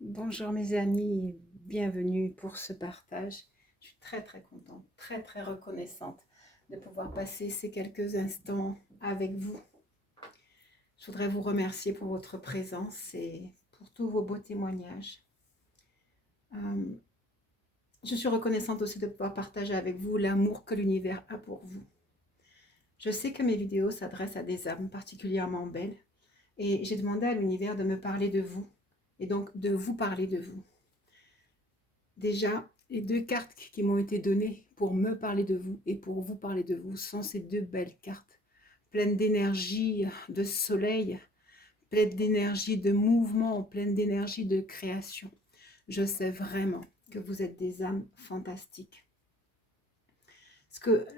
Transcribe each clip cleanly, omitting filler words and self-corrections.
Bonjour mes amis, et bienvenue pour ce partage. Je suis très contente, très reconnaissante de pouvoir passer ces quelques instants avec vous. Je voudrais vous remercier pour votre présence et pour tous vos beaux témoignages. Euh, je suis reconnaissante aussi de pouvoir partager avec vous l'amour que l'univers a pour vous. Je sais que mes vidéos s'adressent à des âmes particulièrement belles et j'ai demandé à l'univers de me parler de vous et donc de vous parler de vous. Déjà, les deux cartes qui m'ont été données pour me parler de vous et pour vous parler de vous sont ces deux belles cartes, pleines d'énergie, de soleil, pleines d'énergie de mouvement, pleines d'énergie de création. Je sais vraiment que vous êtes des âmes fantastiques.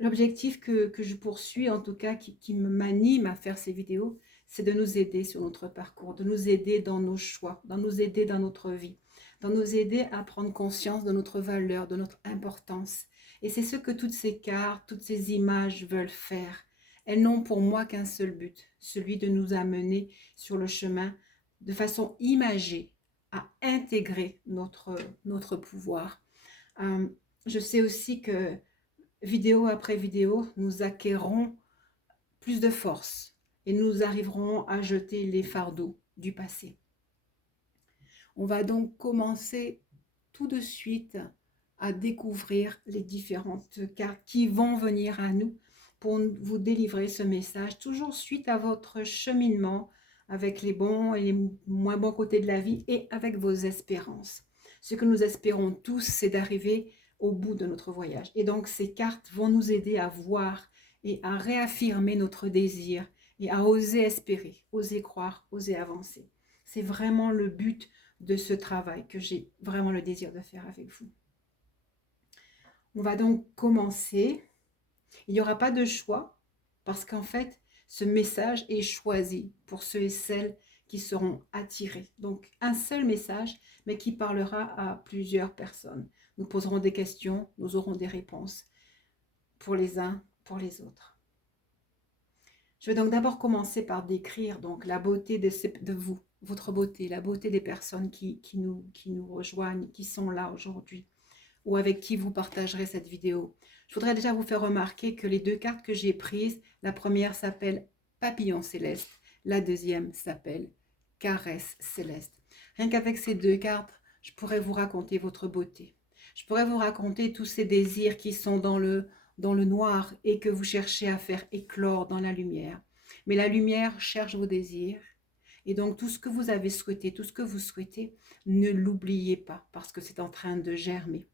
L'objectif que je poursuis, en tout cas, qui m'anime à faire ces vidéos, c'est de nous aider sur notre parcours, de nous aider dans nos choix, de nous aider dans notre vie, de nous aider à prendre conscience de notre valeur, de notre importance. Et c'est ce que toutes ces cartes, toutes ces images veulent faire. Elles n'ont pour moi qu'un seul but, celui de nous amener sur le chemin de façon imagée à intégrer notre pouvoir. Je sais aussi que vidéo après vidéo, nous acquérons plus de force et nous arriverons à jeter les fardeaux du passé. On va donc commencer tout de suite à découvrir les différentes cartes qui vont venir à nous pour vous délivrer ce message, toujours suite à votre cheminement avec les bons et les moins bons côtés de la vie et avec vos espérances. Ce que nous espérons tous, c'est d'arriver au bout de notre voyage. Et donc, ces cartes vont nous aider à voir et à réaffirmer notre désir et à oser espérer, oser croire, oser avancer. C'est vraiment le but de ce travail que j'ai vraiment le désir de faire avec vous. On va donc commencer. Il n'y aura pas de choix parce qu'en fait, ce message est choisi pour ceux et celles qui seront attirés. Donc, un seul message, mais qui parlera à plusieurs personnes. Nous poserons des questions, nous aurons des réponses pour les uns, pour les autres. Je vais donc d'abord commencer par décrire donc la beauté de vous, votre beauté, la beauté des personnes qui nous rejoignent, qui sont là aujourd'hui, ou avec qui vous partagerez cette vidéo. Je voudrais déjà vous faire remarquer que les deux cartes que j'ai prises, la première s'appelle Papillon céleste, la deuxième s'appelle Caresse céleste. Rien qu'avec ces deux cartes, je pourrais vous raconter votre beauté. Je pourrais vous raconter tous ces désirs qui sont dans le noir et que vous cherchez à faire éclore dans la lumière. Mais la lumière cherche vos désirs. Et donc tout ce que vous avez souhaité, tout ce que vous souhaitez, ne l'oubliez pas parce que c'est en train de germer.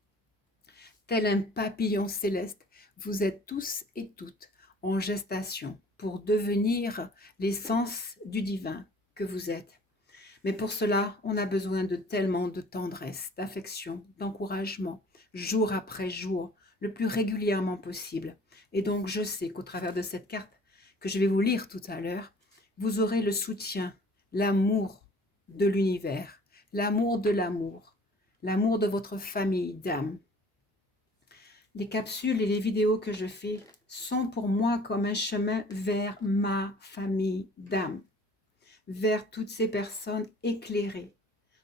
Tel un papillon céleste, vous êtes tous et toutes en gestation pour devenir l'essence du divin que vous êtes. Mais pour cela, on a besoin de tellement de tendresse, d'affection, d'encouragement, jour après jour, le plus régulièrement possible. Et donc, je sais qu'au travers de cette carte que je vais vous lire tout à l'heure, vous aurez le soutien, l'amour de l'univers, l'amour de votre famille d'âme. Les capsules et les vidéos que je fais sont pour moi comme un chemin vers ma famille d'âme, vers toutes ces personnes éclairées,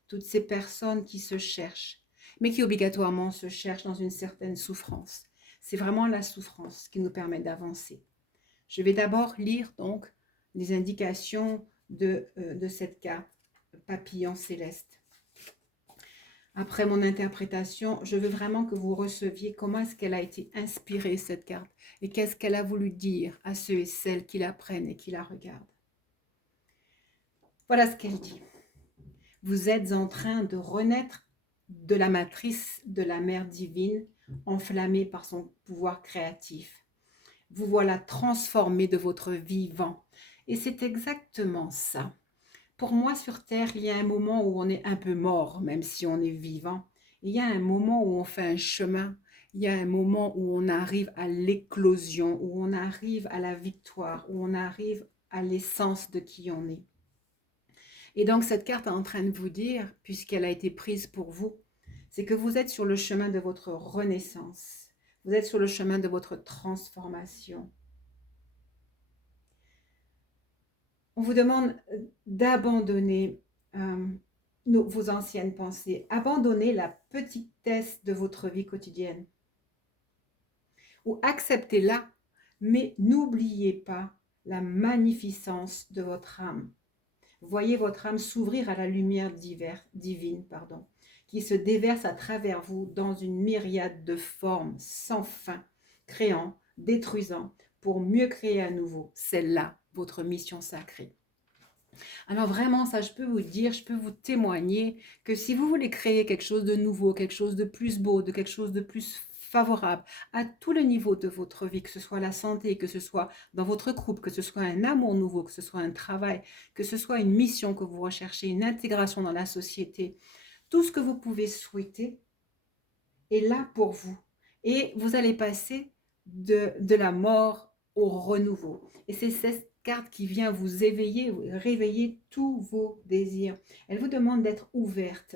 toutes ces personnes qui se cherchent, mais qui obligatoirement se cherchent dans une certaine souffrance. C'est vraiment la souffrance qui nous permet d'avancer. Je vais d'abord lire donc les indications de cette carte papillon céleste. Après mon interprétation, je veux vraiment que vous receviez comment est-ce qu'elle a été inspirée, cette carte, et qu'est-ce qu'elle a voulu dire à ceux et celles qui la prennent et qui la regardent. Voilà ce qu'elle dit. Vous êtes en train de renaître de la matrice de la mère divine, enflammée par son pouvoir créatif. Vous voilà transformé de votre vivant. Et c'est exactement ça. Pour moi, sur Terre, il y a un moment où on est un peu mort, même si on est vivant. Il y a un moment où on fait un chemin. Il y a un moment où on arrive à l'éclosion, où on arrive à la victoire, où on arrive à l'essence de qui on est. Et donc, cette carte est en train de vous dire, puisqu'elle a été prise pour vous, c'est que vous êtes sur le chemin de votre renaissance. Vous êtes sur le chemin de votre transformation. On vous demande d'abandonner vos anciennes pensées. Abandonnez la petitesse de votre vie quotidienne ou acceptez-la, mais n'oubliez pas la magnificence de votre âme. Voyez votre âme s'ouvrir à la lumière divine, qui se déverse à travers vous dans une myriade de formes sans fin, créant, détruisant, pour mieux créer à nouveau. C'est là votre mission sacrée. Alors vraiment, ça, je peux vous dire, je peux vous témoigner que si vous voulez créer quelque chose de nouveau, quelque chose de plus beau, de quelque chose de plus favorable à tous les niveaux de votre vie, que ce soit la santé, que ce soit dans votre couple, que ce soit un amour nouveau, que ce soit un travail, que ce soit une mission que vous recherchez, une intégration dans la société, tout ce que vous pouvez souhaiter est là pour vous. Et vous allez passer de la mort au renouveau. Et c'est cette carte qui vient vous éveiller, réveiller tous vos désirs. Elle vous demande d'être ouverte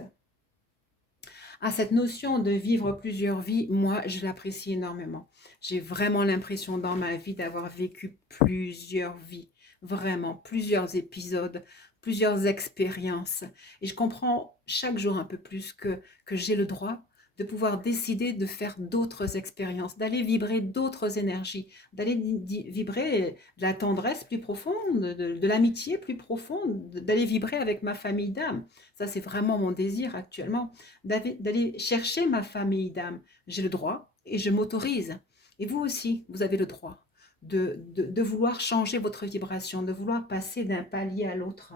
à cette notion de vivre plusieurs vies. Moi, je l'apprécie énormément. J'ai vraiment l'impression dans ma vie d'avoir vécu plusieurs vies, vraiment plusieurs épisodes, plusieurs expériences. Et je comprends chaque jour un peu plus que j'ai le droit de pouvoir décider de faire d'autres expériences, d'aller vibrer d'autres énergies, d'aller vibrer de la tendresse plus profonde, de l'amitié plus profonde, d'aller vibrer avec ma famille d'âme. Ça, c'est vraiment mon désir actuellement, d'aller chercher ma famille d'âme. J'ai le droit et je m'autorise. Et vous aussi, vous avez le droit de vouloir changer votre vibration, de vouloir passer d'un palier à l'autre,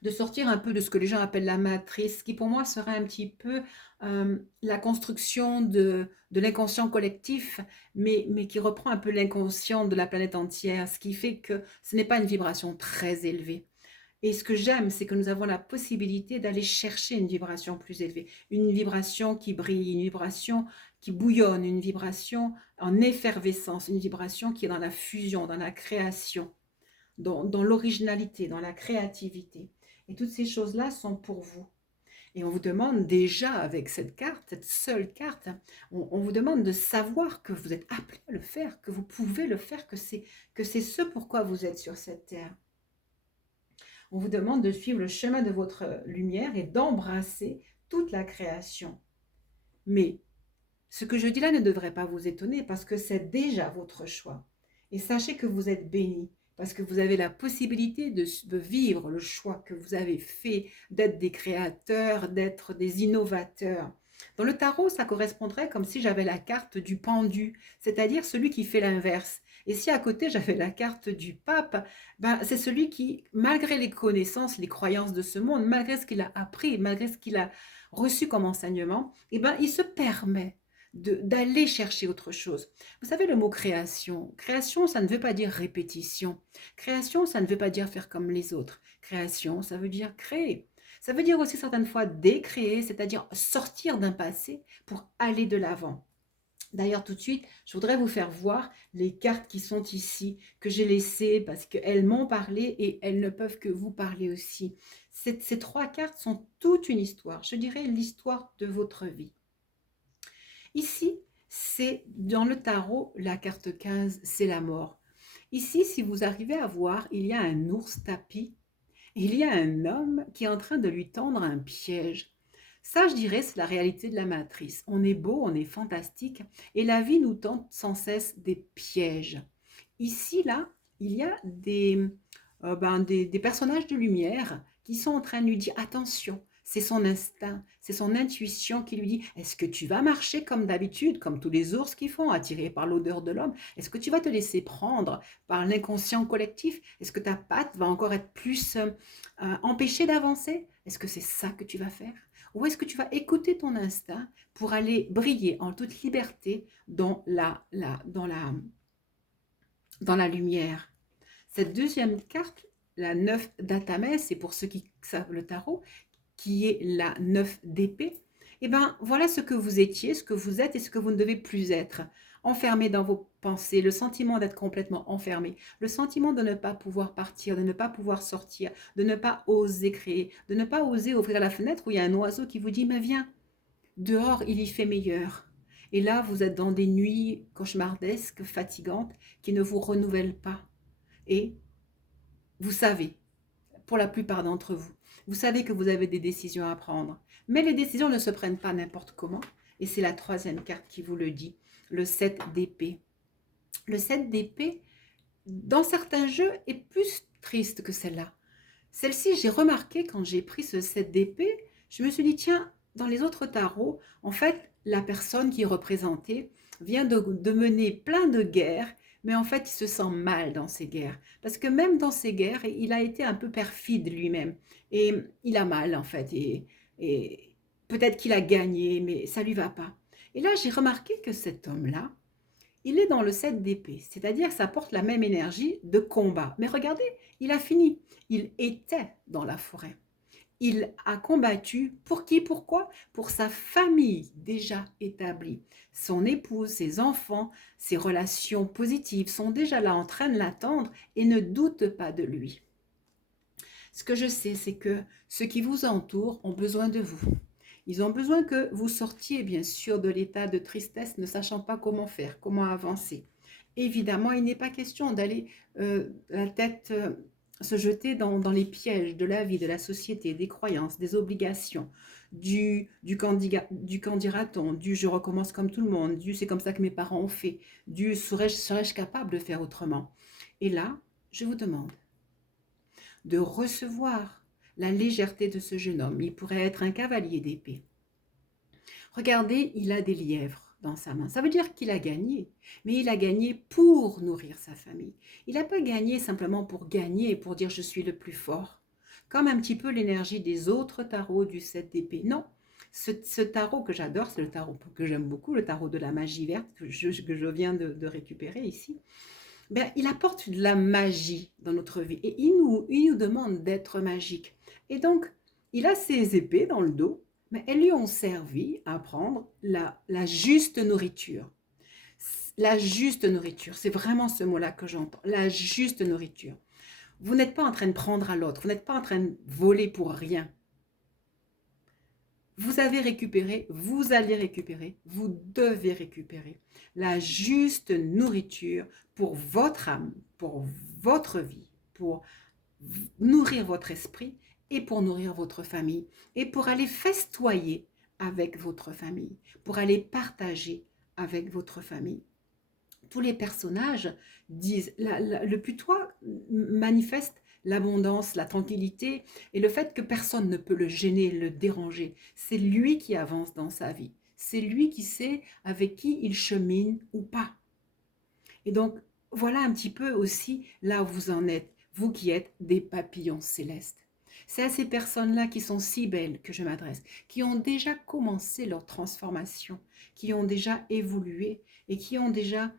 de sortir un peu de ce que les gens appellent la matrice, qui pour moi serait un petit peu la construction de l'inconscient collectif, mais qui reprend un peu l'inconscient de la planète entière, ce qui fait que ce n'est pas une vibration très élevée. Et ce que j'aime, c'est que nous avons la possibilité d'aller chercher une vibration plus élevée, une vibration qui brille, une vibration qui bouillonne, une vibration en effervescence, une vibration qui est dans la fusion, dans la création, dans l'originalité, dans la créativité. Et toutes ces choses-là sont pour vous. Et on vous demande déjà avec cette carte, cette seule carte, on vous demande de savoir que vous êtes appelé à le faire, que vous pouvez le faire, que c'est ce pourquoi vous êtes sur cette terre. On vous demande de suivre le chemin de votre lumière et d'embrasser toute la création. Mais ce que je dis là ne devrait pas vous étonner parce que c'est déjà votre choix. Et sachez que vous êtes bénis parce que vous avez la possibilité de vivre le choix que vous avez fait, d'être des créateurs, d'être des innovateurs. Dans le tarot, ça correspondrait comme si j'avais la carte du pendu, c'est-à-dire celui qui fait l'inverse. Et si à côté j'avais la carte du pape, ben, c'est celui qui, malgré les connaissances, les croyances de ce monde, malgré ce qu'il a appris, malgré ce qu'il a reçu comme enseignement, eh ben, il se permet d'aller chercher autre chose. Vous savez le mot création. Création, ça ne veut pas dire répétition. Création, ça ne veut pas dire faire comme les autres. Création, ça veut dire créer. Ça veut dire aussi certaines fois décréer, c'est-à-dire sortir d'un passé pour aller de l'avant. D'ailleurs, tout de suite, je voudrais vous faire voir les cartes qui sont ici, que j'ai laissées parce qu'elles m'ont parlé et elles ne peuvent que vous parler aussi. Ces trois cartes sont toute une histoire, je dirais l'histoire de votre vie. Ici, c'est dans le tarot, la carte 15, c'est la mort. Ici, si vous arrivez à voir, il y a un ours tapis, il y a un homme qui est en train de lui tendre un piège. Ça, je dirais, c'est la réalité de la matrice. On est beau, on est fantastique, et la vie nous tente sans cesse des pièges. Ici, là, il y a des personnages de lumière qui sont en train de lui dire attention. C'est son instinct, c'est son intuition qui lui dit est-ce que tu vas marcher comme d'habitude, comme tous les ours qui font, attirés par l'odeur de l'homme? Est-ce que tu vas te laisser prendre par l'inconscient collectif? Est-ce que ta patte va encore être plus empêchée d'avancer? Est-ce que c'est ça que tu vas faire? Ou est-ce que tu vas écouter ton instinct pour aller briller en toute liberté dans la lumière? Cette deuxième carte, la 9 d'Atamès, c'est pour ceux qui savent le tarot, qui est la 9 d'épée, et bien voilà ce que vous étiez, ce que vous êtes et ce que vous ne devez plus être. Enfermé dans vos pensées, le sentiment d'être complètement enfermé, le sentiment de ne pas pouvoir partir, de ne pas pouvoir sortir, de ne pas oser créer, de ne pas oser ouvrir la fenêtre où il y a un oiseau qui vous dit « mais viens, dehors il y fait meilleur ». Et là, vous êtes dans des nuits cauchemardesques, fatigantes, qui ne vous renouvellent pas. Et vous savez, pour la plupart d'entre vous, Vous savez que vous avez des décisions à prendre. Mais les décisions ne se prennent pas n'importe comment. Et c'est la troisième carte qui vous le dit, le 7 d'épée. Le 7 d'épée, dans certains jeux, est plus triste que celle-là. Celle-ci, j'ai remarqué quand j'ai pris ce 7 d'épée, je me suis dit, tiens, dans les autres tarots, en fait, la personne qui est représentée vient de mener plein de guerres, mais en fait, il se sent mal dans ces guerres. Parce que même dans ces guerres, il a été un peu perfide lui-même. Et il a mal, en fait. Et peut-être qu'il a gagné, mais ça lui va pas. Et là, j'ai remarqué que cet homme-là, il est dans le 7 d'épée, c'est-à-dire que ça porte la même énergie de combat. Mais regardez, il a fini. Il était dans la forêt. Il a combattu pour qui, pourquoi? Pour sa famille déjà établie. Son épouse, ses enfants, ses relations positives sont déjà là en train de l'attendre et ne doute pas de lui. Ce que je sais, c'est que ceux qui vous entourent ont besoin de vous. Ils ont besoin que vous sortiez, bien sûr, de l'état de tristesse, ne sachant pas comment faire, comment avancer. Évidemment, il n'est pas question d'aller la tête se jeter dans les pièges de la vie, de la société, des croyances, des obligations, du qu'en dira-t-on, du je recommence comme tout le monde, du c'est comme ça que mes parents ont fait, du serais-je capable de faire autrement. Et là, je vous demande de recevoir la légèreté de ce jeune homme. Il pourrait être un cavalier d'épée. Regardez, il a des lièvres dans sa main. Ça veut dire qu'il a gagné, mais il a gagné pour nourrir sa famille. Il n'a pas gagné simplement pour gagner, pour dire je suis le plus fort. Comme un petit peu l'énergie des autres tarots du 7 d'épée. Non, ce tarot que j'adore, c'est le tarot que j'aime beaucoup, le tarot de la magie verte que je viens de récupérer ici. Ben, il apporte de la magie dans notre vie et il nous demande d'être magique. Et donc, il a ses épées dans le dos, mais elles lui ont servi à prendre la juste nourriture. La juste nourriture, c'est vraiment ce mot-là que j'entends, la juste nourriture. Vous n'êtes pas en train de prendre à l'autre, vous n'êtes pas en train de voler pour rien. Vous avez récupéré, vous allez récupérer, vous devez récupérer la juste nourriture pour votre âme, pour votre vie, pour nourrir votre esprit et pour nourrir votre famille et pour aller festoyer avec votre famille, pour aller partager avec votre famille. Tous les personnages disent, le putois manifeste l'abondance, la tranquillité et le fait que personne ne peut le gêner, le déranger. C'est lui qui avance dans sa vie. C'est lui qui sait avec qui il chemine ou pas. Et donc, voilà un petit peu aussi là où vous en êtes, vous qui êtes des papillons célestes. C'est à ces personnes-là qui sont si belles que je m'adresse, qui ont déjà commencé leur transformation, qui ont déjà évolué et qui ont déjà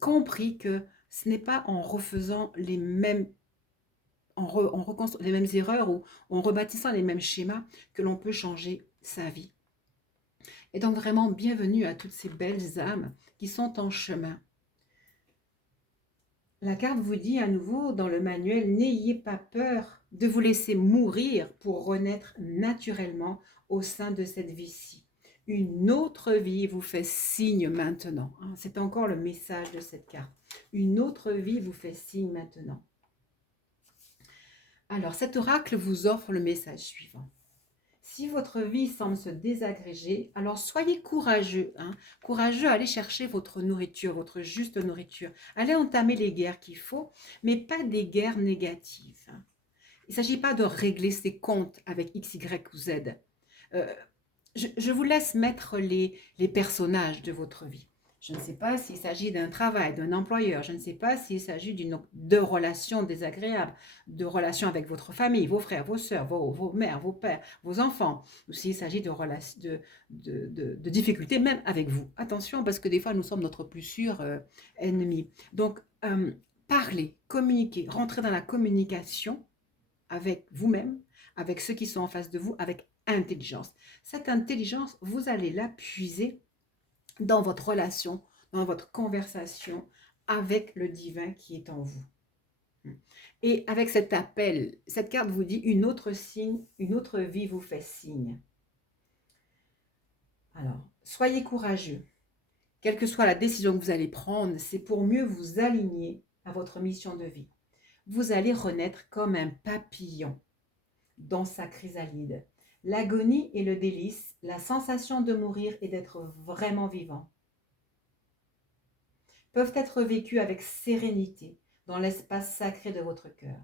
compris que ce n'est pas en refaisant les mêmes les mêmes erreurs ou en rebâtissant les mêmes schémas que l'on peut changer sa vie. Et donc vraiment bienvenue à toutes ces belles âmes qui sont en chemin. La carte vous dit à nouveau dans le manuel, n'ayez pas peur de vous laisser mourir pour renaître naturellement au sein de cette vie-ci. Une autre vie vous fait signe maintenant. C'est encore le message de cette carte. Une autre vie vous fait signe maintenant. Alors, cet oracle vous offre le message suivant. Si votre vie semble se désagréger, alors soyez courageux. Courageux à aller chercher votre nourriture, votre juste nourriture. Allez entamer les guerres qu'il faut, mais pas des guerres négatives. Il ne s'agit pas de régler ses comptes avec X, Y ou Z. Je vous laisse mettre les personnages de votre vie. Je ne sais pas s'il s'agit d'un travail, d'un employeur. Je ne sais pas s'il s'agit de relations désagréables, de relations avec votre famille, vos frères, vos sœurs, vos mères, vos pères, vos enfants. Ou s'il s'agit de difficultés même avec vous. Attention, parce que des fois, nous sommes notre plus sûr ennemi. Donc, parlez, communiquez, rentrez dans la communication avec vous-même, avec ceux qui sont en face de vous, avec intelligence. Cette intelligence, vous allez la puiser dans votre relation, dans votre conversation avec le divin qui est en vous. Et avec cet appel, cette carte vous dit une autre vie vous fait signe. Alors, soyez courageux. Quelle que soit la décision que vous allez prendre, c'est pour mieux vous aligner à votre mission de vie. Vous allez renaître comme un papillon. dans sa chrysalide. L'agonie et le délice, la sensation de mourir et d'être vraiment vivant, peuvent être vécus avec sérénité dans l'espace sacré de votre cœur.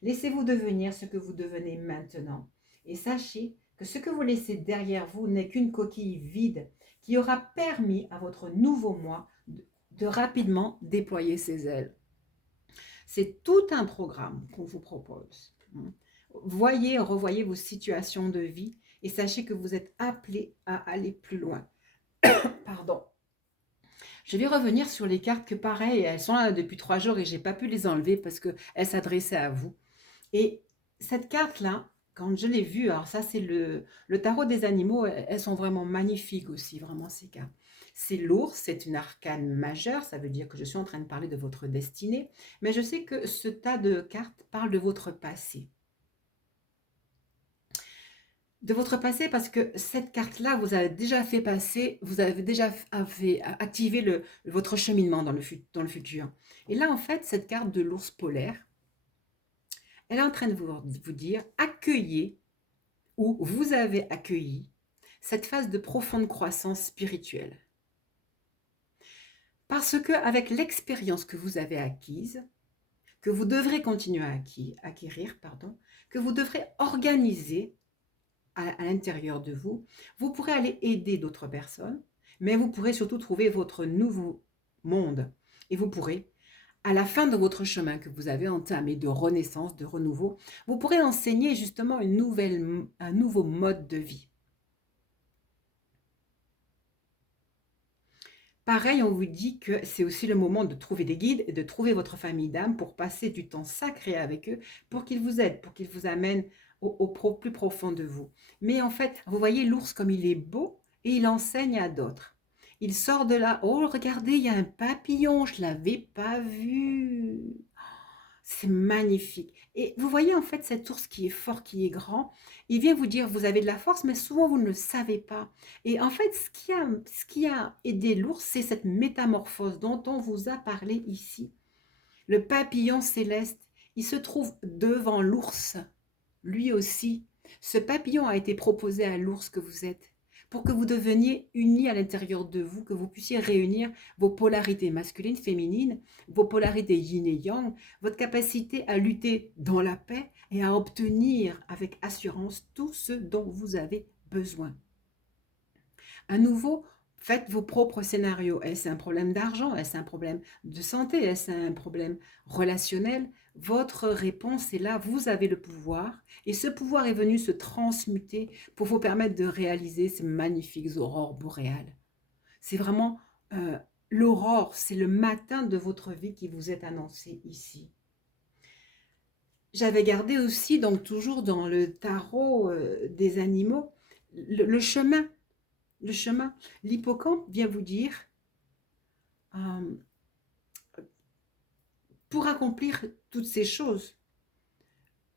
Laissez-vous devenir ce que vous devenez maintenant et sachez que ce que vous laissez derrière vous n'est qu'une coquille vide qui aura permis à votre nouveau moi de rapidement déployer ses ailes. C'est tout un programme qu'on vous propose. Voyez, revoyez vos situations de vie et sachez que vous êtes appelés à aller plus loin. Pardon. Je vais revenir sur les cartes que pareil, elles sont là depuis 3 jours et je n'ai pas pu les enlever parce qu'elles s'adressaient à vous. Et cette carte-là, quand je l'ai vue, alors ça c'est le tarot des animaux, elles sont vraiment magnifiques aussi, vraiment ces cartes. C'est l'ours, c'est une arcane majeure, ça veut dire que je suis en train de parler de votre destinée, mais je sais que ce tas de cartes parle de votre passé. De votre passé parce que cette carte-là, vous avez déjà fait passer, vous avez déjà activé votre cheminement dans le futur. Et là, en fait, cette carte de l'ours polaire, elle est en train de vous dire, accueillez ou vous avez accueilli cette phase de profonde croissance spirituelle. Parce qu'avec l'expérience que vous avez acquise, que vous devrez continuer à acquérir, que vous devrez organiser à l'intérieur de vous, vous pourrez aller aider d'autres personnes, mais vous pourrez surtout trouver votre nouveau monde. Et vous pourrez, à la fin de votre chemin que vous avez entamé de renaissance, de renouveau, vous pourrez enseigner justement un nouveau mode de vie. Pareil, on vous dit que c'est aussi le moment de trouver des guides et de trouver votre famille d'âme pour passer du temps sacré avec eux, pour qu'ils vous aident, pour qu'ils vous amènent au plus profond de vous. Mais en fait, vous voyez l'ours comme il est beau et il enseigne à d'autres. Il sort de là, oh regardez, il y a un papillon, je ne l'avais pas vu. C'est magnifique. Et vous voyez en fait cet ours qui est fort, qui est grand, il vient vous dire vous avez de la force, mais souvent vous ne le savez pas. Et en fait, ce qui a aidé l'ours, c'est cette métamorphose dont on vous a parlé ici. Le papillon céleste, il se trouve devant l'ours, lui aussi. Ce papillon a été proposé à l'ours que vous êtes, pour que vous deveniez unis à l'intérieur de vous, que vous puissiez réunir vos polarités masculines, féminines, vos polarités yin et yang, votre capacité à lutter dans la paix et à obtenir avec assurance tout ce dont vous avez besoin. À nouveau, faites vos propres scénarios. Est-ce un problème d'argent? Est-ce un problème de santé? Est-ce un problème relationnel? Votre réponse est là, vous avez le pouvoir et ce pouvoir est venu se transmuter pour vous permettre de réaliser ces magnifiques aurores boréales. C'est vraiment l'aurore, c'est le matin de votre vie qui vous est annoncé ici. J'avais gardé aussi, donc toujours dans le tarot des animaux, le chemin. Le chemin, l'hippocampe vient vous dire, pour accomplir toutes ces choses,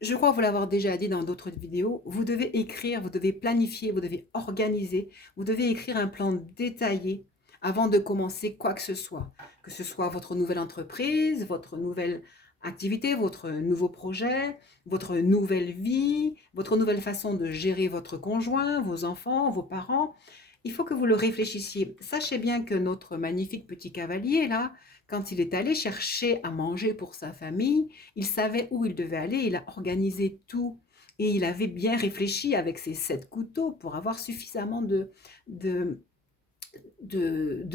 je crois vous l'avoir déjà dit dans d'autres vidéos, vous devez écrire, vous devez planifier, vous devez organiser, vous devez écrire un plan détaillé avant de commencer quoi que ce soit votre nouvelle entreprise, votre nouvelle activité, votre nouveau projet, votre nouvelle vie, votre nouvelle façon de gérer votre conjoint, vos enfants, vos parents. Il faut que vous le réfléchissiez. Sachez bien que notre magnifique petit cavalier, là, quand il est allé chercher à manger pour sa famille, il savait où il devait aller, il a organisé tout. Et il avait bien réfléchi avec ses 7 couteaux pour avoir suffisamment de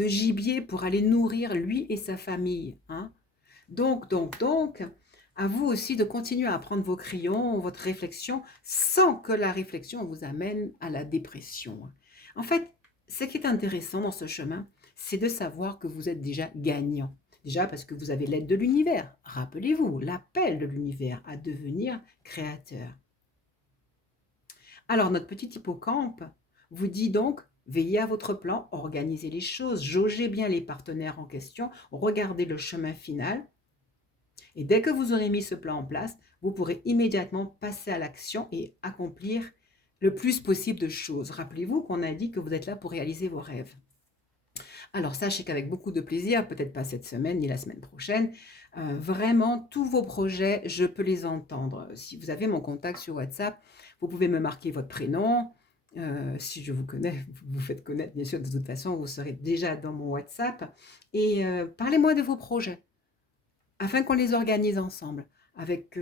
gibier pour aller nourrir lui et sa famille. Hein. Donc, à vous aussi de continuer à prendre vos crayons, votre réflexion, sans que la réflexion vous amène à la dépression. En fait, ce qui est intéressant dans ce chemin, c'est de savoir que vous êtes déjà gagnant. Déjà parce que vous avez l'aide de l'univers. Rappelez-vous, l'appel de l'univers à devenir créateur. Alors, notre petit hippocampe vous dit donc, veillez à votre plan, organisez les choses, jaugez bien les partenaires en question, regardez le chemin final. Et dès que vous aurez mis ce plan en place, vous pourrez immédiatement passer à l'action et accomplir le plus possible de choses. Rappelez-vous qu'on a dit que vous êtes là pour réaliser vos rêves. Alors sachez qu'avec beaucoup de plaisir, peut-être pas cette semaine ni la semaine prochaine, vraiment tous vos projets, je peux les entendre. Si vous avez mon contact sur WhatsApp, vous pouvez me marquer votre prénom. Si je vous connais, vous vous faites connaître bien sûr de toute façon, vous serez déjà dans mon WhatsApp et parlez-moi de vos projets afin qu'on les organise ensemble. Avec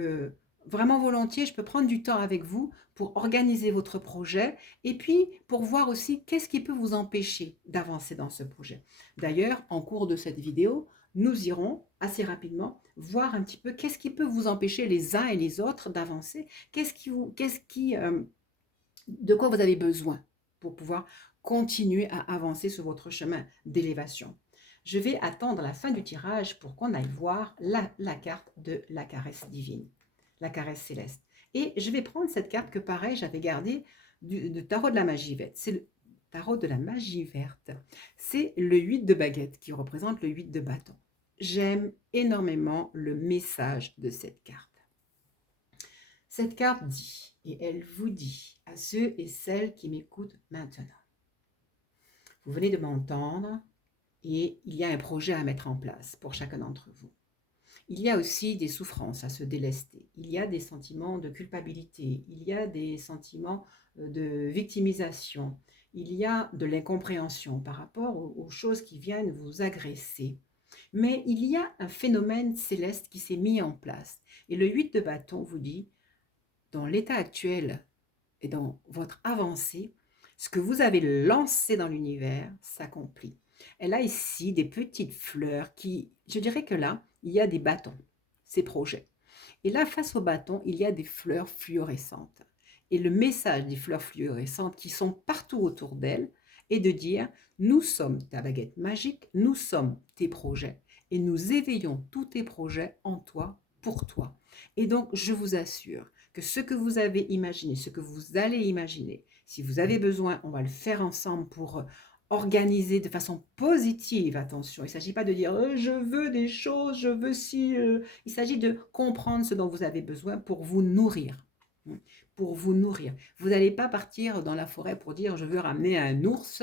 vraiment volontiers, je peux prendre du temps avec vous pour organiser votre projet et puis pour voir aussi qu'est-ce qui peut vous empêcher d'avancer dans ce projet. D'ailleurs, en cours de cette vidéo, nous irons assez rapidement voir un petit peu qu'est-ce qui peut vous empêcher les uns et les autres d'avancer, de quoi vous avez besoin pour pouvoir continuer à avancer sur votre chemin d'élévation. Je vais attendre la fin du tirage pour qu'on aille voir la carte de la caresse divine, la caresse céleste. Et je vais prendre cette carte que pareil, j'avais gardée du tarot de la magie verte. C'est le tarot de la magie verte. C'est le 8 de baguette qui représente le 8 de bâton. J'aime énormément le message de cette carte. Cette carte dit, et elle vous dit, à ceux et celles qui m'écoutent maintenant, vous venez de m'entendre et il y a un projet à mettre en place pour chacun d'entre vous. Il y a aussi des souffrances à se délester, il y a des sentiments de culpabilité, il y a des sentiments de victimisation, il y a de l'incompréhension par rapport aux choses qui viennent vous agresser. Mais il y a un phénomène céleste qui s'est mis en place. Et le 8 de bâton vous dit, dans l'état actuel et dans votre avancée, ce que vous avez lancé dans l'univers s'accomplit. Elle a ici des petites fleurs qui, je dirais que là, il y a des bâtons, ces projets. Et là, face aux bâtons, il y a des fleurs fluorescentes. Et le message des fleurs fluorescentes qui sont partout autour d'elle est de dire, nous sommes ta baguette magique, nous sommes tes projets. Et nous éveillons tous tes projets en toi, pour toi. Et donc, je vous assure que ce que vous avez imaginé, ce que vous allez imaginer, si vous avez besoin, on va le faire ensemble pour organiser de façon positive, attention. Il ne s'agit pas de dire je veux des choses, je veux si. Il s'agit de comprendre ce dont vous avez besoin pour vous nourrir. Pour vous nourrir. Vous n'allez pas partir dans la forêt pour dire je veux ramener un ours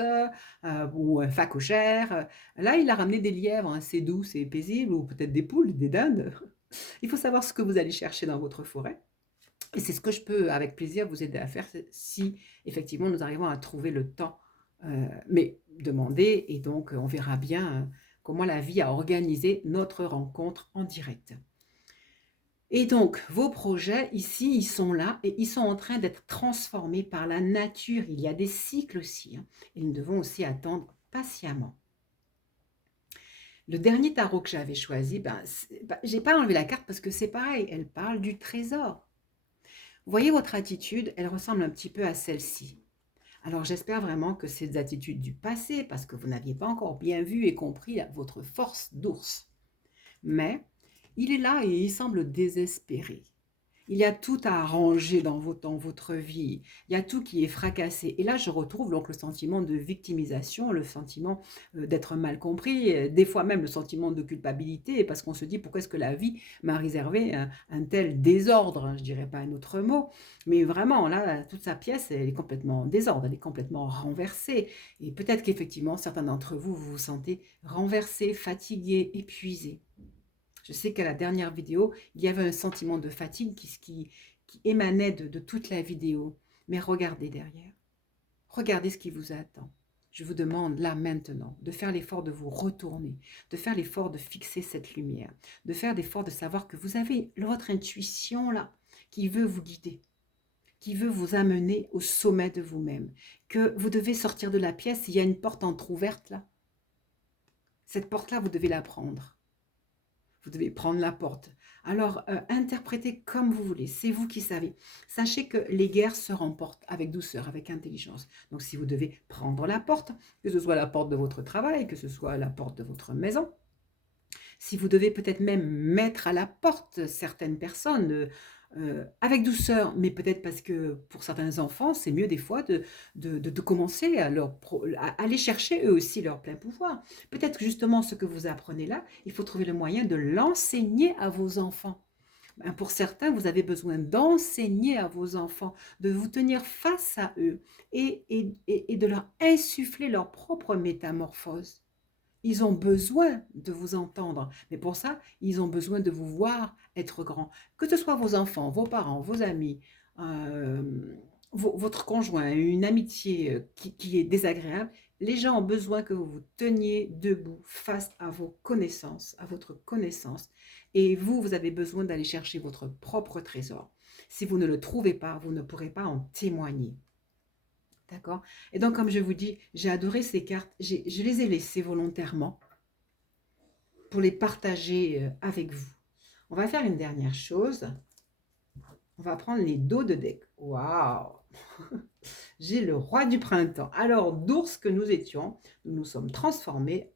ou un phacochère. Là, il a ramené des lièvres, hein, c'est doux, c'est paisible, ou peut-être des poules, des dindes. Il faut savoir ce que vous allez chercher dans votre forêt. Et c'est ce que je peux, avec plaisir, vous aider à faire si, effectivement, nous arrivons à trouver le temps. Mais demandez, et donc on verra bien comment la vie a organisé notre rencontre en direct. Et donc, vos projets, ici, ils sont là et ils sont en train d'être transformés par la nature. Il y a des cycles aussi, hein, et nous devons aussi attendre patiemment. Le dernier tarot que j'avais choisi, j'ai pas enlevé la carte parce que c'est pareil, elle parle du trésor. Vous voyez votre attitude, elle ressemble un petit peu à celle-ci. Alors j'espère vraiment que c'est des attitudes du passé parce que vous n'aviez pas encore bien vu et compris votre force d'ours. Mais il est là et il semble désespéré. Il y a tout à arranger dans votre vie. Il y a tout qui est fracassé. Et là, je retrouve donc le sentiment de victimisation, le sentiment d'être mal compris, des fois même le sentiment de culpabilité, parce qu'on se dit pourquoi est-ce que la vie m'a réservé un tel désordre, je ne dirais pas un autre mot, mais vraiment, là, toute sa pièce, elle est complètement en désordre, elle est complètement renversée. Et peut-être qu'effectivement, certains d'entre vous, vous vous sentez renversé, fatigué, épuisé. Je sais qu'à la dernière vidéo, il y avait un sentiment de fatigue qui émanait de toute la vidéo. Mais regardez derrière. Regardez ce qui vous attend. Je vous demande là maintenant de faire l'effort de vous retourner, de faire l'effort de fixer cette lumière, de faire l'effort de savoir que vous avez votre intuition là qui veut vous guider, qui veut vous amener au sommet de vous-même, que vous devez sortir de la pièce, il y a une porte entrouverte là. Cette porte-là, vous devez la prendre. Vous devez prendre la porte. Alors, interprétez comme vous voulez. C'est vous qui savez. Sachez que les guerres se remportent avec douceur, avec intelligence. Donc, si vous devez prendre la porte, que ce soit la porte de votre travail, que ce soit la porte de votre maison, si vous devez peut-être même mettre à la porte certaines personnes avec douceur, mais peut-être parce que pour certains enfants, c'est mieux des fois de commencer à aller chercher eux aussi leur plein pouvoir. Peut-être que justement ce que vous apprenez là, il faut trouver le moyen de l'enseigner à vos enfants. Pour certains, vous avez besoin d'enseigner à vos enfants, de vous tenir face à eux et de leur insuffler leur propre métamorphose. Ils ont besoin de vous entendre. Mais pour ça, ils ont besoin de vous voir être grand. Que ce soit vos enfants, vos parents, vos amis, euh, votre conjoint, une amitié qui est désagréable, les gens ont besoin que vous vous teniez debout face à vos connaissances, à votre connaissance. Et vous, vous avez besoin d'aller chercher votre propre trésor. Si vous ne le trouvez pas, vous ne pourrez pas en témoigner. D'accord? Et donc, comme je vous dis, j'ai adoré ces cartes. Je les ai laissées volontairement pour les partager avec vous. On va faire une dernière chose. On va prendre les dos de deck. Waouh! J'ai le roi du printemps. Alors, d'ours que nous étions, nous nous sommes transformés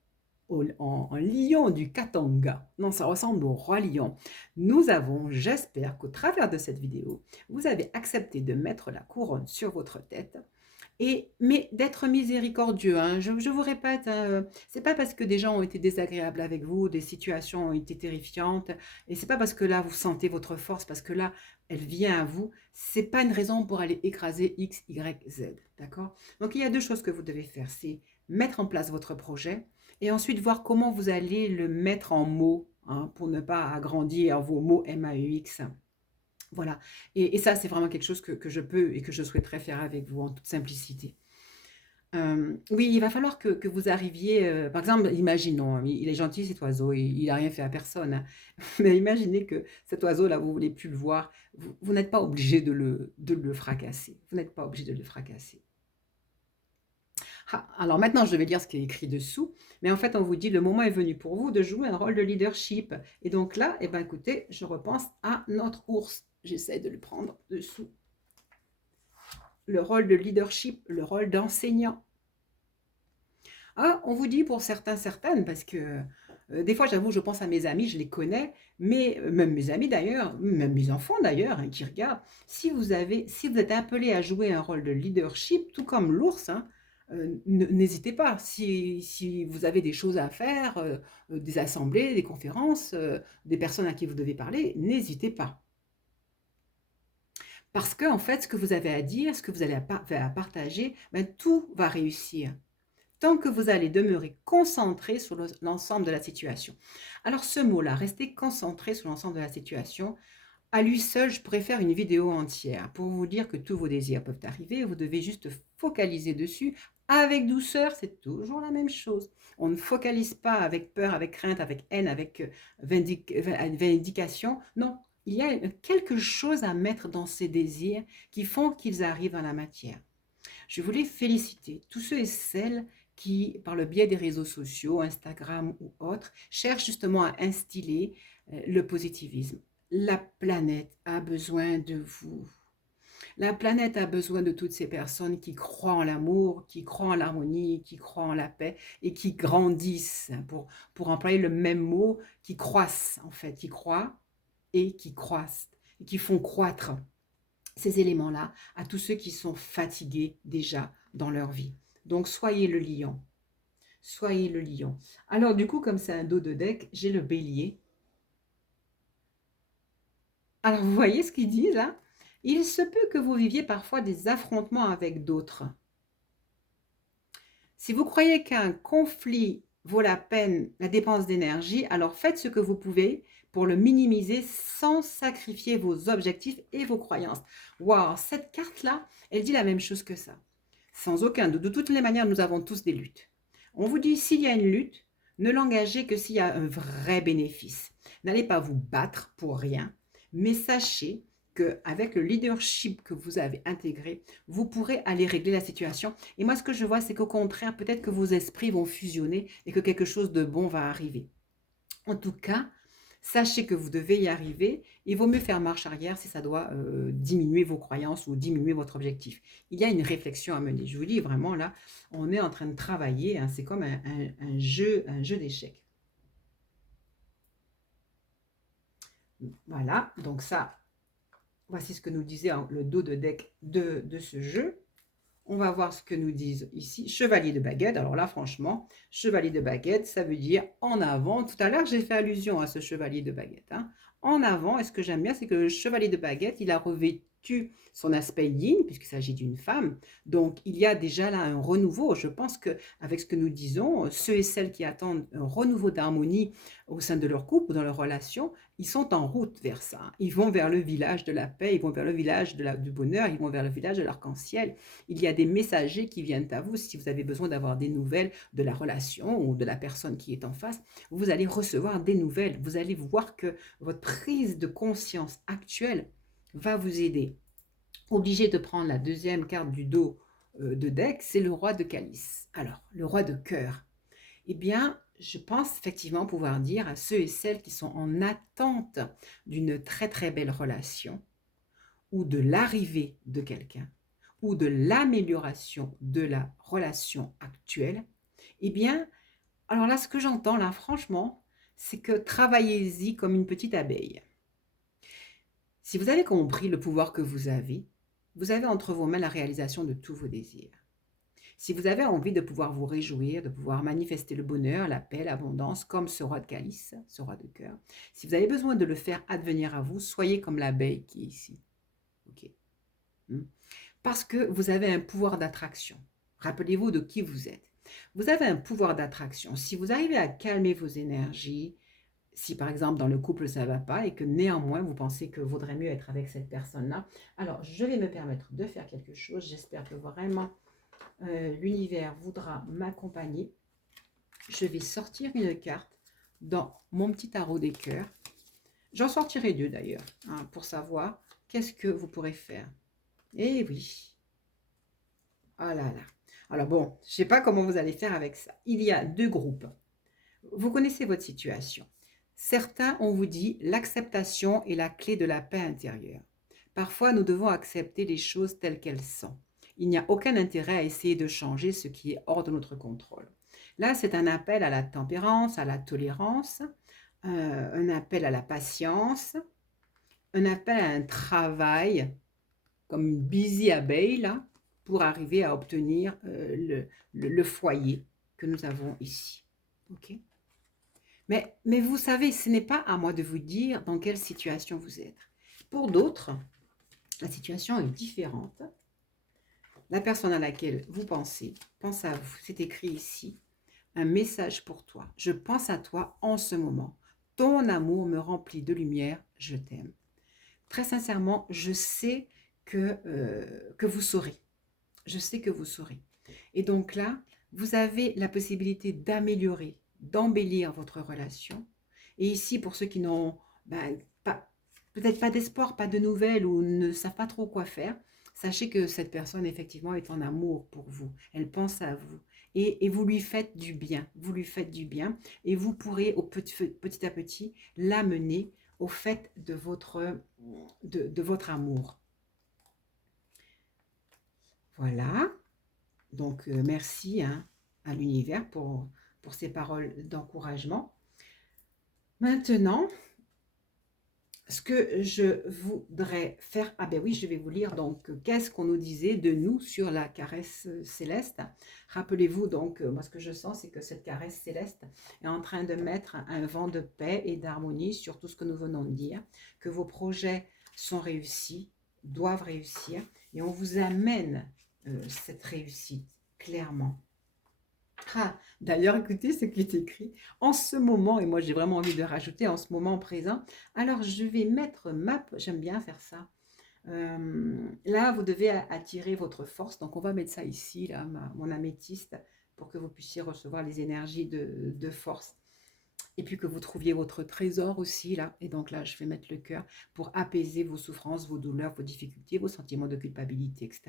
en lion du Katanga. Non, ça ressemble au roi lion. Nous avons, j'espère qu'au travers de cette vidéo, vous avez accepté de mettre la couronne sur votre tête. Mais d'être miséricordieux, hein. Je vous répète, hein, c'est pas parce que des gens ont été désagréables avec vous, des situations ont été terrifiantes, et c'est pas parce que là vous sentez votre force, parce que là elle vient à vous, c'est pas une raison pour aller écraser X, Y, Z, d'accord? Donc il y a deux choses que vous devez faire, c'est mettre en place votre projet, et ensuite voir comment vous allez le mettre en mots, hein, pour ne pas agrandir vos mots MAUX. Voilà. Et ça, c'est vraiment quelque chose que je peux et que je souhaiterais faire avec vous en toute simplicité. Oui, il va falloir que vous arriviez, par exemple, imaginons, hein, il est gentil cet oiseau, il n'a rien fait à personne, hein. Mais imaginez que cet oiseau-là, vous ne voulez plus le voir, vous n'êtes pas obligé de le fracasser. Vous n'êtes pas obligé de le fracasser. Ah, alors maintenant, je vais lire ce qui est écrit dessous, mais en fait, on vous dit le moment est venu pour vous de jouer un rôle de leadership. Et donc là, eh ben, écoutez, je repense à notre ours. J'essaie de le prendre dessous. Le rôle de leadership, le rôle d'enseignant. Ah, on vous dit pour certains, certaines, parce que des fois, j'avoue, je pense à mes amis, je les connais, mais même mes amis d'ailleurs, même mes enfants d'ailleurs, hein, qui regardent, si vous êtes appelé à jouer un rôle de leadership, tout comme l'ours, hein, n'hésitez pas. Si vous avez des choses à faire, des assemblées, des conférences, des personnes à qui vous devez parler, n'hésitez pas. Parce que, en fait, ce que vous avez à dire, ce que vous allez à partager, ben, tout va réussir. Tant que vous allez demeurer concentré sur l'ensemble de la situation. Alors ce mot-là, rester concentré sur l'ensemble de la situation, à lui seul, je pourrais faire une vidéo entière pour vous dire que tous vos désirs peuvent arriver. Vous devez juste focaliser dessus avec douceur, c'est toujours la même chose. On ne focalise pas avec peur, avec crainte, avec haine, avec vindication. Non, il y a quelque chose à mettre dans ces désirs qui font qu'ils arrivent à la matière. Je voulais féliciter tous ceux et celles qui, par le biais des réseaux sociaux, Instagram ou autres, cherchent justement à instiller le positivisme. La planète a besoin de vous. La planète a besoin de toutes ces personnes qui croient en l'amour, qui croient en l'harmonie, qui croient en la paix et qui grandissent, pour employer le même mot, qui croissent en fait, qui croient et qui croissent, et qui font croître ces éléments-là à tous ceux qui sont fatigués déjà dans leur vie. Donc, soyez le lion. Soyez le lion. Alors, du coup, comme c'est un dos de deck, j'ai le bélier. Alors, vous voyez ce qu'il dit là? Il se peut que vous viviez parfois des affrontements avec d'autres. Si vous croyez qu'un conflit vaut la peine, la dépense d'énergie, alors faites ce que vous pouvez pour le minimiser sans sacrifier vos objectifs et vos croyances. Waouh, cette carte-là, elle dit la même chose que ça. Sans aucun doute. De toutes les manières, nous avons tous des luttes. On vous dit, s'il y a une lutte, ne l'engagez que s'il y a un vrai bénéfice. N'allez pas vous battre pour rien, mais sachez qu'avec le leadership que vous avez intégré, vous pourrez aller régler la situation. Et moi, ce que je vois, c'est qu'au contraire, peut-être que vos esprits vont fusionner et que quelque chose de bon va arriver. En tout cas, sachez que vous devez y arriver. Il vaut mieux faire marche arrière si ça doit diminuer vos croyances ou diminuer votre objectif. Il y a une réflexion à mener. Je vous dis vraiment, là, on est en train de travailler. Hein, c'est comme un jeu d'échecs. Voilà, donc ça, voici ce que nous disait le dos de deck de ce jeu. On va voir ce que nous disent ici. Chevalier de baguette. Alors là, franchement, chevalier de baguette, ça veut dire en avant. Tout à l'heure, j'ai fait allusion à ce chevalier de baguette. Hein. En avant, et ce que j'aime bien, c'est que le chevalier de baguette, il a accentue son aspect yin, puisqu'il s'agit d'une femme. Donc, il y a déjà là un renouveau. Je pense qu'avec ce que nous disons, ceux et celles qui attendent un renouveau d'harmonie au sein de leur couple ou dans leur relation, ils sont en route vers ça. Ils vont vers le village de la paix, ils vont vers le village du bonheur, ils vont vers le village de l'arc-en-ciel. Il y a des messagers qui viennent à vous si vous avez besoin d'avoir des nouvelles de la relation ou de la personne qui est en face. Vous allez recevoir des nouvelles. Vous allez voir que votre prise de conscience actuelle va vous aider. Obligé de prendre la deuxième carte du dos de deck, c'est le roi de calice. Alors, le roi de cœur. Eh bien, je pense effectivement pouvoir dire à ceux et celles qui sont en attente d'une très très belle relation ou de l'arrivée de quelqu'un ou de l'amélioration de la relation actuelle, eh bien, alors là, ce que j'entends là, franchement, c'est que travaillez-y comme une petite abeille. Si vous avez compris le pouvoir que vous avez entre vos mains la réalisation de tous vos désirs. Si vous avez envie de pouvoir vous réjouir, de pouvoir manifester le bonheur, la paix, l'abondance, comme ce roi de calice, ce roi de cœur, si vous avez besoin de le faire advenir à vous, soyez comme l'abeille qui est ici. Ok. Parce que vous avez un pouvoir d'attraction. Rappelez-vous de qui vous êtes. Vous avez un pouvoir d'attraction. Si vous arrivez à calmer vos énergies, si par exemple dans le couple ça ne va pas et que néanmoins vous pensez que vaudrait mieux être avec cette personne-là, alors je vais me permettre de faire quelque chose. J'espère que vraiment l'univers voudra m'accompagner. Je vais sortir une carte dans mon petit tarot des cœurs. J'en sortirai deux d'ailleurs, hein, pour savoir qu'est-ce que vous pourrez faire. Eh oui. Ah là là. Alors bon, je ne sais pas comment vous allez faire avec ça. Il y a deux groupes. Vous connaissez votre situation. Certains, on vous dit, l'acceptation est la clé de la paix intérieure. Parfois, nous devons accepter les choses telles qu'elles sont. Il n'y a aucun intérêt à essayer de changer ce qui est hors de notre contrôle. Là, c'est un appel à la tempérance, à la tolérance, un appel à la patience, un appel à un travail, comme une busy abeille, là, pour arriver à obtenir le foyer que nous avons ici. Ok ? Mais vous savez, ce n'est pas à moi de vous dire dans quelle situation vous êtes. Pour d'autres, la situation est différente. La personne à laquelle vous pensez, pense à vous. C'est écrit ici, un message pour toi. Je pense à toi en ce moment. Ton amour me remplit de lumière, je t'aime. Très sincèrement, je sais que vous saurez. Je sais que vous saurez. Et donc là, vous avez la possibilité d'améliorer, d'embellir votre relation. Et ici, pour ceux qui n'ont peut-être pas d'espoir, pas de nouvelles ou ne savent pas trop quoi faire, sachez que cette personne, effectivement, est en amour pour vous. Elle pense à vous. Et vous lui faites du bien. Vous lui faites du bien. Et vous pourrez, petit à petit, l'amener au fait de votre amour. Voilà. Donc, merci à l'univers pour ces paroles d'encouragement. Maintenant, ce que je voudrais faire, ah ben oui, je vais vous lire donc qu'est-ce qu'on nous disait de nous sur la caresse céleste. Rappelez-vous donc, moi ce que je sens, c'est que cette caresse céleste est en train de mettre un vent de paix et d'harmonie sur tout ce que nous venons de dire, que vos projets sont réussis, doivent réussir, et on vous amène cette réussite, clairement. Ah, d'ailleurs, écoutez ce qui est écrit en ce moment, et moi j'ai vraiment envie de rajouter en ce moment présent. Alors, je vais mettre j'aime bien faire ça. Là, vous devez attirer votre force, donc on va mettre ça ici, là, mon améthyste, pour que vous puissiez recevoir les énergies de force. Et puis que vous trouviez votre trésor aussi, là. Et donc là, je vais mettre le cœur pour apaiser vos souffrances, vos douleurs, vos difficultés, vos sentiments de culpabilité, etc.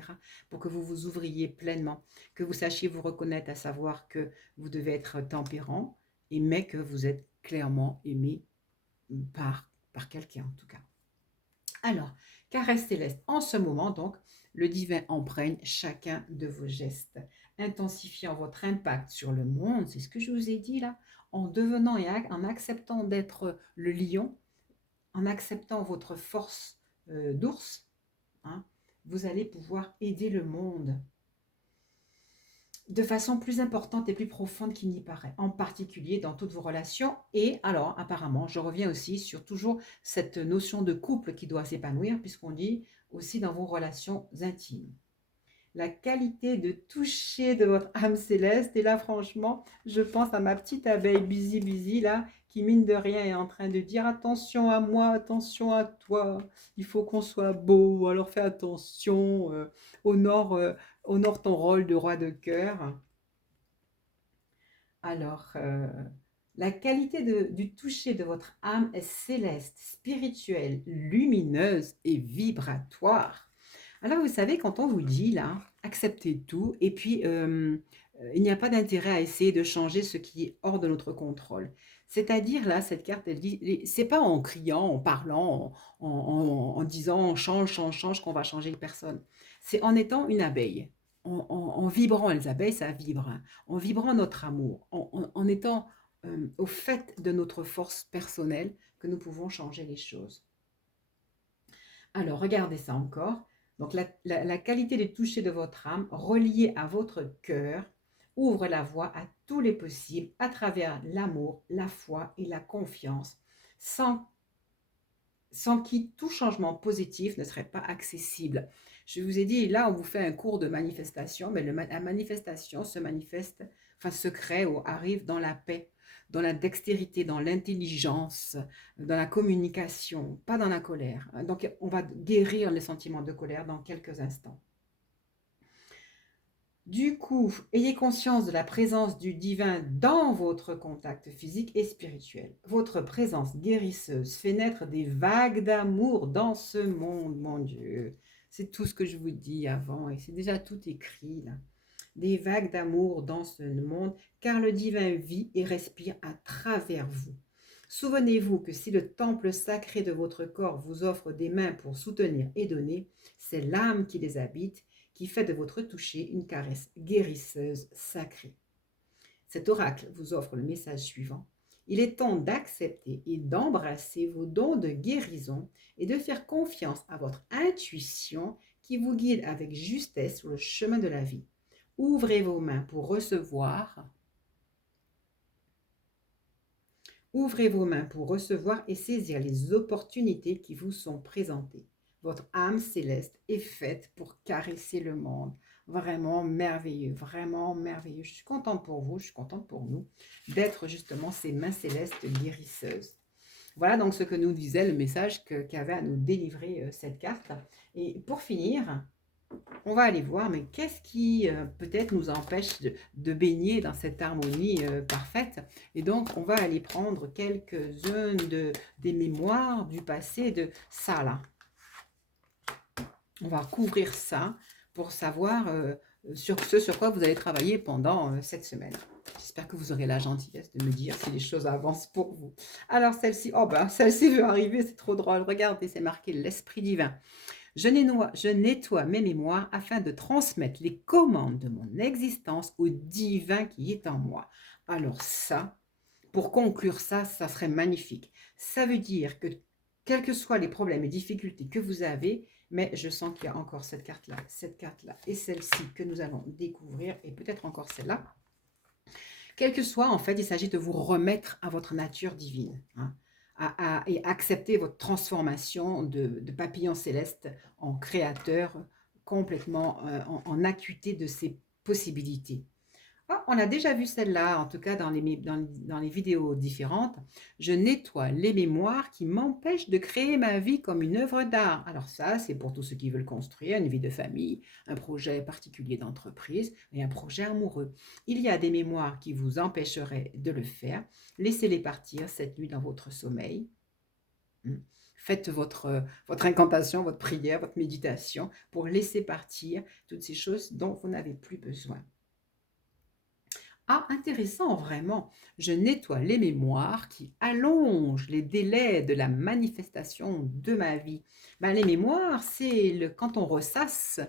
Pour que vous vous ouvriez pleinement, que vous sachiez vous reconnaître, à savoir que vous devez être tempérant, mais que vous êtes clairement aimé par quelqu'un, en tout cas. Alors, caresse céleste, en ce moment, donc, le divin emprunte chacun de vos gestes, intensifiant votre impact sur le monde, c'est ce que je vous ai dit là, en devenant et en acceptant d'être le lion, en acceptant votre force d'ours, hein, vous allez pouvoir aider le monde de façon plus importante et plus profonde qu'il n'y paraît, en particulier dans toutes vos relations. Et alors, apparemment, je reviens aussi sur toujours cette notion de couple qui doit s'épanouir, puisqu'on dit aussi dans vos relations intimes. La qualité de toucher de votre âme céleste. Et là, franchement, je pense à ma petite abeille busy busy, là, qui mine de rien est en train de dire attention à moi, attention à toi, il faut qu'on soit beau, alors fais attention, honore, honore ton rôle de roi de cœur. Alors, la qualité du toucher de votre âme est céleste, spirituelle, lumineuse et vibratoire. Alors, vous savez, quand on vous dit, là, acceptez tout, et puis, il n'y a pas d'intérêt à essayer de changer ce qui est hors de notre contrôle. C'est-à-dire, là, cette carte, elle dit, c'est pas en criant, en parlant, en disant, change, change, change, qu'on va changer les personnes. C'est en étant une abeille. En vibrant, les abeilles, ça vibre, hein. En vibrant notre amour, en étant au fait de notre force personnelle, que nous pouvons changer les choses. Alors, regardez ça encore. Donc, la qualité de toucher de votre âme, reliée à votre cœur, ouvre la voie à tous les possibles à travers l'amour, la foi et la confiance, sans qui tout changement positif ne serait pas accessible. Je vous ai dit, là, on vous fait un cours de manifestation, mais la manifestation se manifeste, enfin se crée ou arrive dans la paix, dans la dextérité, dans l'intelligence, dans la communication, pas dans la colère. Donc, on va guérir les sentiments de colère dans quelques instants. Du coup, ayez conscience de la présence du divin dans votre contact physique et spirituel. Votre présence guérisseuse fait naître des vagues d'amour dans ce monde, mon Dieu. C'est tout ce que je vous dis avant et c'est déjà tout écrit là. Des vagues d'amour dans ce monde, car le divin vit et respire à travers vous. Souvenez-vous que si le temple sacré de votre corps vous offre des mains pour soutenir et donner, c'est l'âme qui les habite qui fait de votre toucher une caresse guérisseuse sacrée. Cet oracle vous offre le message suivant. Il est temps d'accepter et d'embrasser vos dons de guérison et de faire confiance à votre intuition qui vous guide avec justesse sur le chemin de la vie. Ouvrez vos mains pour recevoir. Ouvrez vos mains pour recevoir et saisir les opportunités qui vous sont présentées. Votre âme céleste est faite pour caresser le monde. Vraiment merveilleux, vraiment merveilleux. Je suis contente pour vous, je suis contente pour nous d'être justement ces mains célestes guérisseuses. Voilà donc ce que nous disait le message qu'avait à nous délivrer cette carte. Et pour finir, on va aller voir, mais qu'est-ce qui peut-être nous empêche de baigner dans cette harmonie parfaite? Et donc, on va aller prendre quelques-unes des mémoires du passé de ça, là. On va couvrir ça pour savoir sur ce sur quoi vous allez travailler pendant cette semaine. J'espère que vous aurez la gentillesse de me dire si les choses avancent pour vous. Alors, celle-ci, oh ben, celle-ci veut arriver, c'est trop drôle. Regardez, c'est marqué l'Esprit divin. Je nettoie mes mémoires afin de transmettre les commandes de mon existence au divin qui est en moi. Alors ça, pour conclure ça, ça serait magnifique. Ça veut dire que quels que soient les problèmes et difficultés que vous avez, mais je sens qu'il y a encore cette carte-là et celle-ci que nous allons découvrir et peut-être encore celle-là. Quel que soit, en fait, il s'agit de vous remettre à votre nature divine, hein, et accepter votre transformation de papillon céleste en créateur complètement en acuité de ses possibilités. Ah, on a déjà vu celle-là, en tout cas dans les vidéos différentes. Je nettoie les mémoires qui m'empêchent de créer ma vie comme une œuvre d'art. Alors ça, c'est pour tous ceux qui veulent construire une vie de famille, un projet particulier d'entreprise et un projet amoureux. Il y a des mémoires qui vous empêcheraient de le faire. Laissez-les partir cette nuit dans votre sommeil. Faites votre incantation, votre prière, votre méditation pour laisser partir toutes ces choses dont vous n'avez plus besoin. Ah, intéressant, vraiment. Je nettoie les mémoires qui allongent les délais de la manifestation de ma vie. Ben, les mémoires, c'est quand on ressasse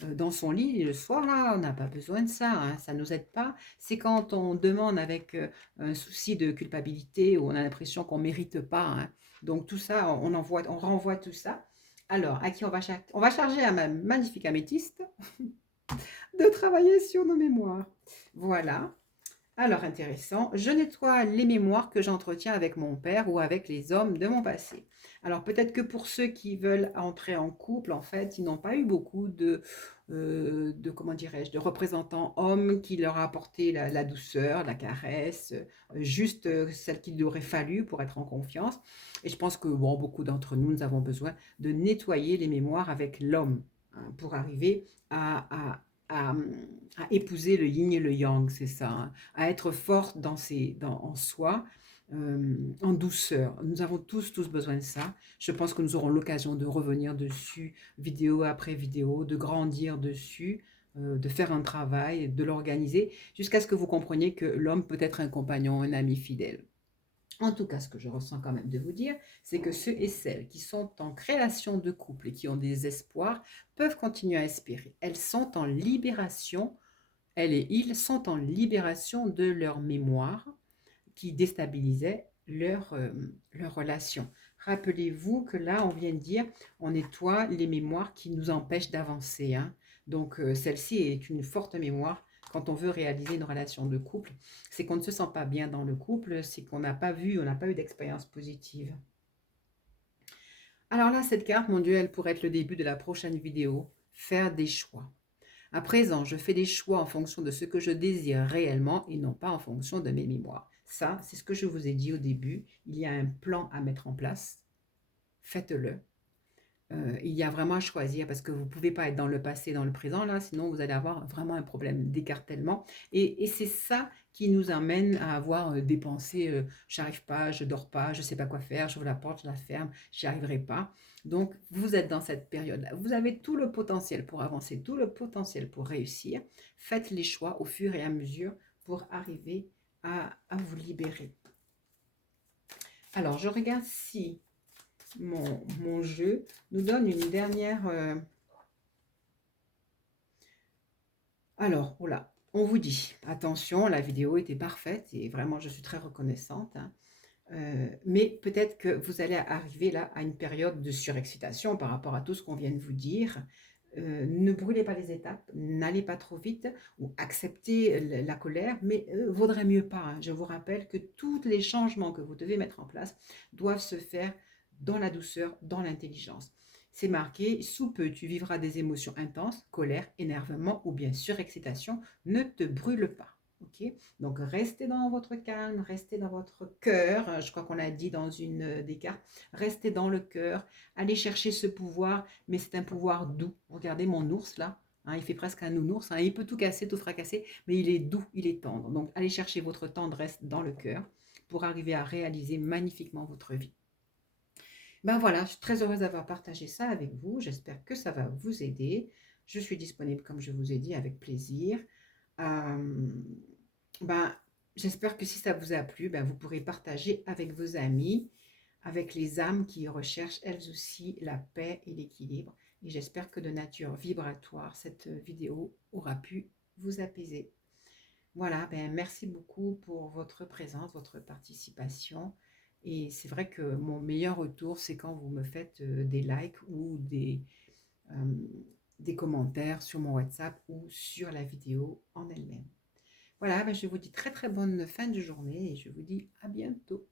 dans son lit le soir, là, on n'a pas besoin de ça, hein, ça ne nous aide pas. C'est quand on demande avec un souci de culpabilité ou on a l'impression qu'on ne mérite pas, hein. Donc tout ça, on renvoie tout ça. Alors, à qui on va charger à ma magnifique améthyste de travailler sur nos mémoires. Voilà. Alors intéressant, je nettoie les mémoires que j'entretiens avec mon père ou avec les hommes de mon passé. Alors peut-être que pour ceux qui veulent entrer en couple, en fait, ils n'ont pas eu beaucoup comment dirais-je, de représentants hommes qui leur a apporté la douceur, la caresse, juste celle qu'il aurait fallu pour être en confiance. Et je pense que bon, beaucoup d'entre nous, nous avons besoin de nettoyer les mémoires avec l'homme, hein, pour arriver à, à épouser le yin et le yang, c'est ça, hein, à être forte en soi, en douceur. Nous avons tous besoin de ça. Je pense que nous aurons l'occasion de revenir dessus, vidéo après vidéo, de grandir dessus, de faire un travail, de l'organiser, jusqu'à ce que vous compreniez que l'homme peut être un compagnon, un ami fidèle. En tout cas, ce que je ressens quand même de vous dire, c'est que ceux et celles qui sont en création de couple et qui ont des espoirs peuvent continuer à espérer. Elles sont en libération, elles et ils sont en libération de leur mémoire qui déstabilisait leur relation. Rappelez-vous que là, on vient de dire, on nettoie les mémoires qui nous empêchent d'avancer, hein. Donc, celle-ci est une forte mémoire quand on veut réaliser une relation de couple. C'est qu'on ne se sent pas bien dans le couple, c'est qu'on n'a pas vu, on n'a pas eu d'expérience positive. Alors là, cette carte, mon Dieu, elle pourrait être le début de la prochaine vidéo. Faire des choix. À présent, je fais des choix en fonction de ce que je désire réellement et non pas en fonction de mes mémoires. Ça, c'est ce que je vous ai dit au début. Il y a un plan à mettre en place. Faites-le. Il y a vraiment à choisir parce que vous ne pouvez pas être dans le passé, dans le présent, là, sinon vous allez avoir vraiment un problème d'écartèlement. Et c'est ça qui nous amène à avoir des pensées, j'arrive pas, je dors pas, je sais pas quoi faire, j'ouvre la porte, je la ferme, j'y arriverai pas. Donc vous êtes dans cette période-là. Vous avez tout le potentiel pour avancer, tout le potentiel pour réussir. Faites les choix au fur et à mesure pour arriver à vous libérer. Alors je regarde si mon jeu nous donne une dernière... Alors, voilà, on vous dit, attention, la vidéo était parfaite et vraiment, je suis très reconnaissante, hein. Mais peut-être que vous allez arriver là à une période de surexcitation par rapport à tout ce qu'on vient de vous dire. Ne brûlez pas les étapes, n'allez pas trop vite ou acceptez la colère, mais vaudrait mieux pas, hein. Je vous rappelle que tous les changements que vous devez mettre en place doivent se faire dans la douceur, dans l'intelligence. C'est marqué, sous peu tu vivras des émotions intenses, colère, énervement ou bien surexcitation, ne te brûle pas. Ok, donc restez dans votre calme, restez dans votre cœur, je crois qu'on l'a dit dans une des cartes, restez dans le cœur, allez chercher ce pouvoir, mais c'est un pouvoir doux. Regardez mon ours là, hein, il fait presque un nounours, hein, il peut tout casser, tout fracasser, mais il est doux, il est tendre. Donc allez chercher votre tendresse dans le cœur pour arriver à réaliser magnifiquement votre vie. Ben voilà, je suis très heureuse d'avoir partagé ça avec vous. J'espère que ça va vous aider. Je suis disponible, comme je vous ai dit, avec plaisir. Euh, ben, j'espère que si ça vous a plu, ben, vous pourrez partager avec vos amis, avec les âmes qui recherchent elles aussi la paix et l'équilibre. Et j'espère que de nature vibratoire, cette vidéo aura pu vous apaiser. Voilà, ben merci beaucoup pour votre présence, votre participation. Et c'est vrai que mon meilleur retour, c'est quand vous me faites des likes ou euh, des commentaires sur mon WhatsApp ou sur la vidéo en elle-même. Voilà, ben je vous dis très très bonne fin de journée et je vous dis à bientôt.